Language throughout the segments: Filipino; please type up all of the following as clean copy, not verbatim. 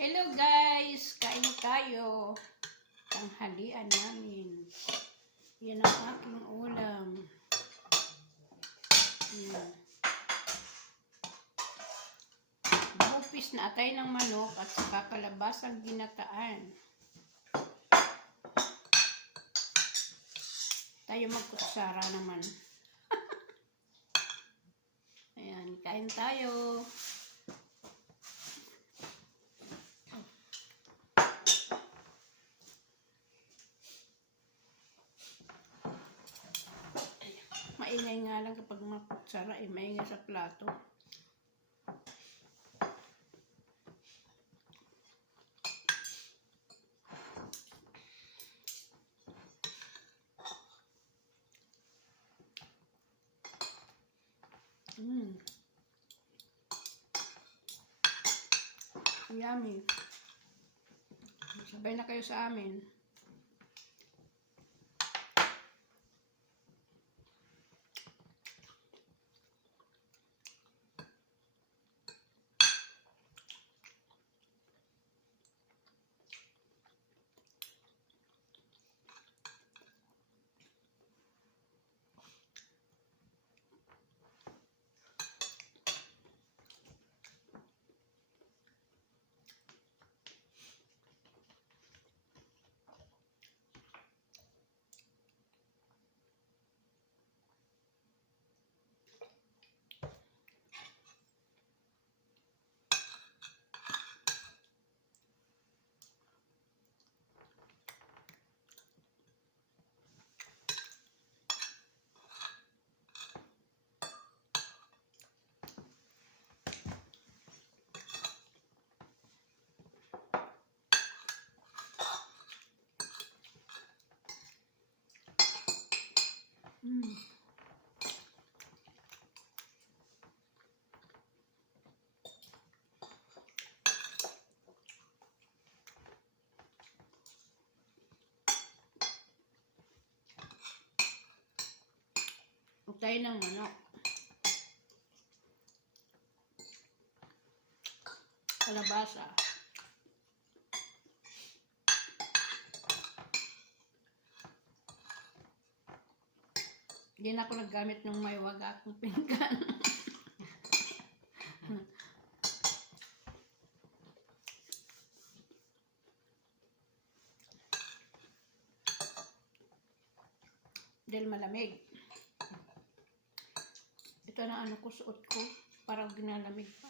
Hello guys! Kain tayo. Tanghalian namin. Yan ang aking ulam. Yan. Bupis na atay ng manok at saka kalabasang ginataan. Tayo magkutsara naman. Ayan, kain tayo. Maingay nga lang kapag makutsara, maingay sa plato. Yummy. Sabay na kayo sa amin. Tayo ng manok. Kalabasa. Hindi na ako naggamit ng may waga akong pinggan. Dahil malamig. Ito na ano ko, suot ko. Parang ginalamig pa.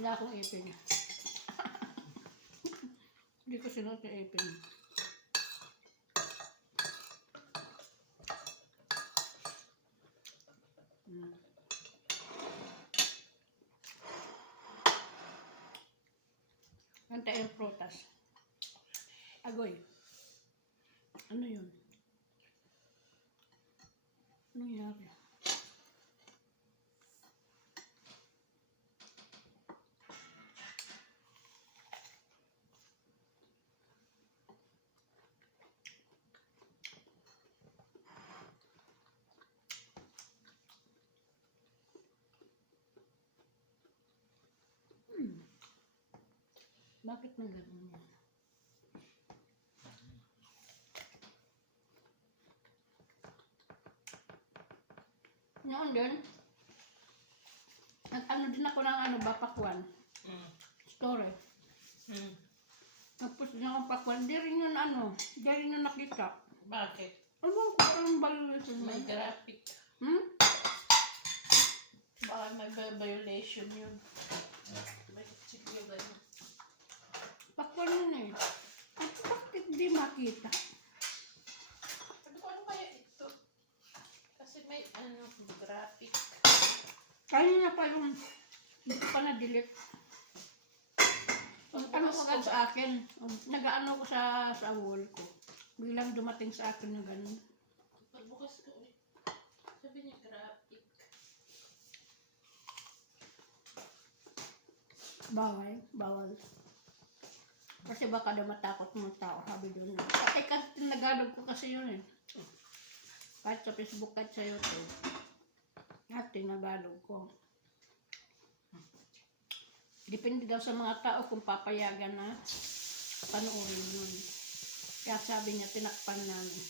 Wala akong ipin. Hindi ko sinuot yung ipin. Kanta yung prutas. Agoy. Ano yun? Ano nangyari? Bakit nang gano'n yan? Noon din, nag-ano Nagano din ako ng ano, bapakwan. Story. Tapos din akong pakwan. Di rin yun ano, di rin yun nakita. Bakit? Ano ko, anong violation May mo? graphic. Baka may violation yun. Check yun ganun. Pakwan yun eh. At bakit di makita? Sabi ko, ano kaya ito? Kasi may ano, graphic. Kanina pa yung, hindi ko pa na-delete. Ang ano ko agad sa akin, nag-ano ko sa wall ko. Bilang dumating sa akin na gano'n. Pagbukas ko eh. Sabi niya graphic. Bawal. Kasi baka daw matakot mga tao, sabi doon. Eh, kasi tinagalog ko kasi yun eh. Kahit sa Facebook, kahit sa YouTube. At tinagalog ko. Depende daw sa mga tao kung papayagan na panoorin yun. Kaya sabi niya, tinakpan namin.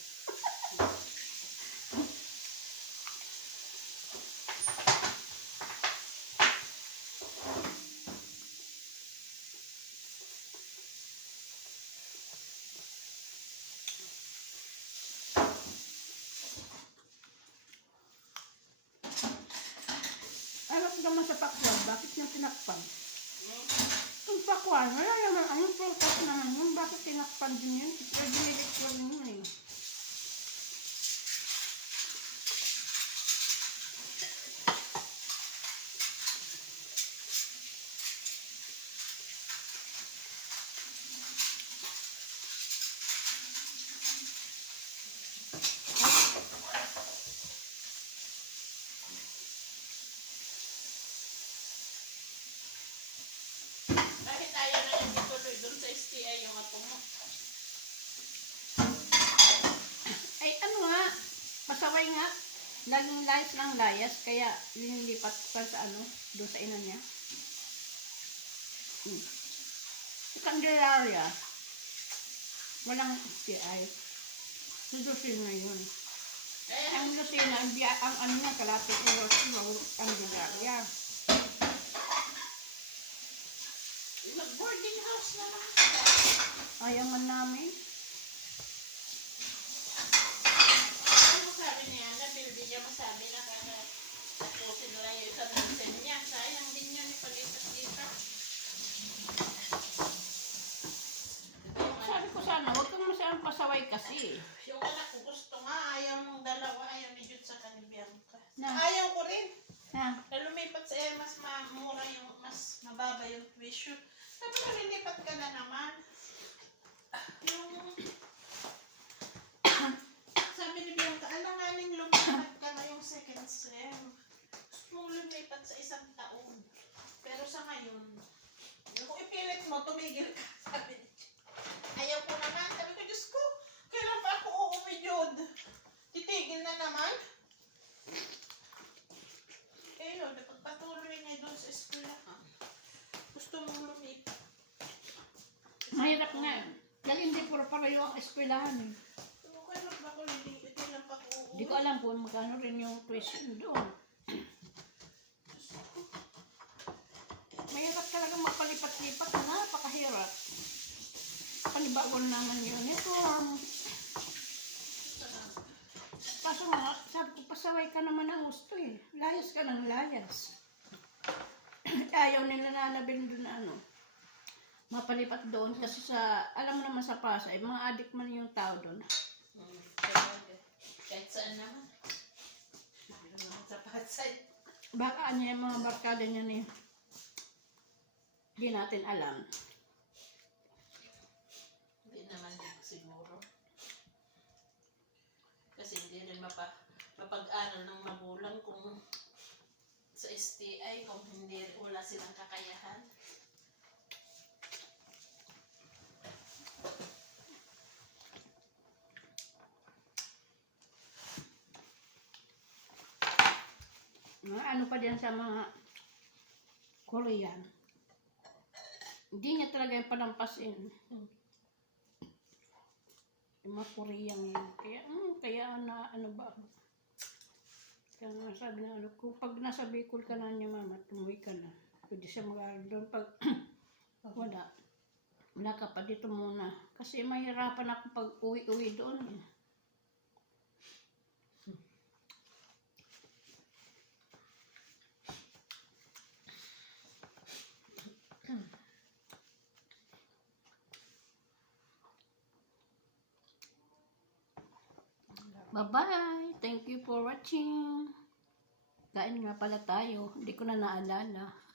Alam ko naman sa pakwan, bakit niya tinakpan? Ang pakwan, wala naman, anong protest naman yun, bakit tinakpan din yun? Pwede nilektuar yun eh. Bakit ayaw na yung ituloy doon sa STI yung apo mo? Ay ano nga, pasaway nga, laging layas lang layas, kaya linilipat pa sa ano, doon sa ina niya. Sa Candelaria, walang STI. Sa Lucina yun. Ang Lucina, ang ano niya, kalapit na Candelaria. Mag-boarding house na lang. Ayaw man namin. Ano sabi niya, na-building niya masabi na kaya tapusin lang yung isang minsan niya. Sayang din yan ipalipat-lipat. Sabi ko sana, huwag kang masyadong pasaway kasi. Yung anak ko gusto nga, ayaw nung dalawa, ayaw ni Jude sa Bianca. Na. Ayaw ko rin. Ha? Na lumipat sa mas mura yung, mas mababa yung tuition. Sabi ko, lilipat ka na naman. Yung, sabi ni Bianca, alanganing lumipat ka na yung second sem. Mong lumipat sa isang taon. Pero sa ngayon, kung ipilit mo, tumigil ka. Sabi ni Jude. Ayaw ko naman. Sabi ko, Diyos ko, kailan pa ako uuwi, Jude? Titigil na naman. Eh yun, pagpatuloy niya doon sa eskwelahan. Gusto mong lumipat. Mahirap nga. Dahil hindi puro-pareho ang eskwelahan eh. Ano kailan ba ako lilipat? Kailan pa ako uuwi? Hindi ko alam kung magkano rin yung tuition doon. Mahirap talaga magpalipat-lipat. Napakahirap. Panibagon naman yun. Ito, kaso nga, sabi ko, pasaway ka naman ang gusto eh. Layas ka ng layas. Ayaw nila na nabili doon na ano. Mapalipat doon kasi sa, alam mo naman sa Pasay, mga adik man yung tao doon. Kahit saan naman. Hindi naman sa Pasay. Baka niya yung mga barkada niya ni, hindi natin alam. Hindi naman din siguro. Kasi hindi rin mapag-aral ng magulang kung sa STI, kung hindi wala silang kakayahan. Ano pa din sa mga Korean. Hindi niya talaga yung panampasin. Yung mga Korean yun. Kaya na ano ba? Kaya nga sabi na, kung pag nasa Bicol ka na niya, mama, tumuwi ka na. Pwede siya mag-aaral doon. Pag wala ka pa dito muna. Kasi mahirapan ako pag uwi-uwi doon. Eh. Bye-bye! Thank you for watching. Kain nga pala tayo. Hindi ko na naalala.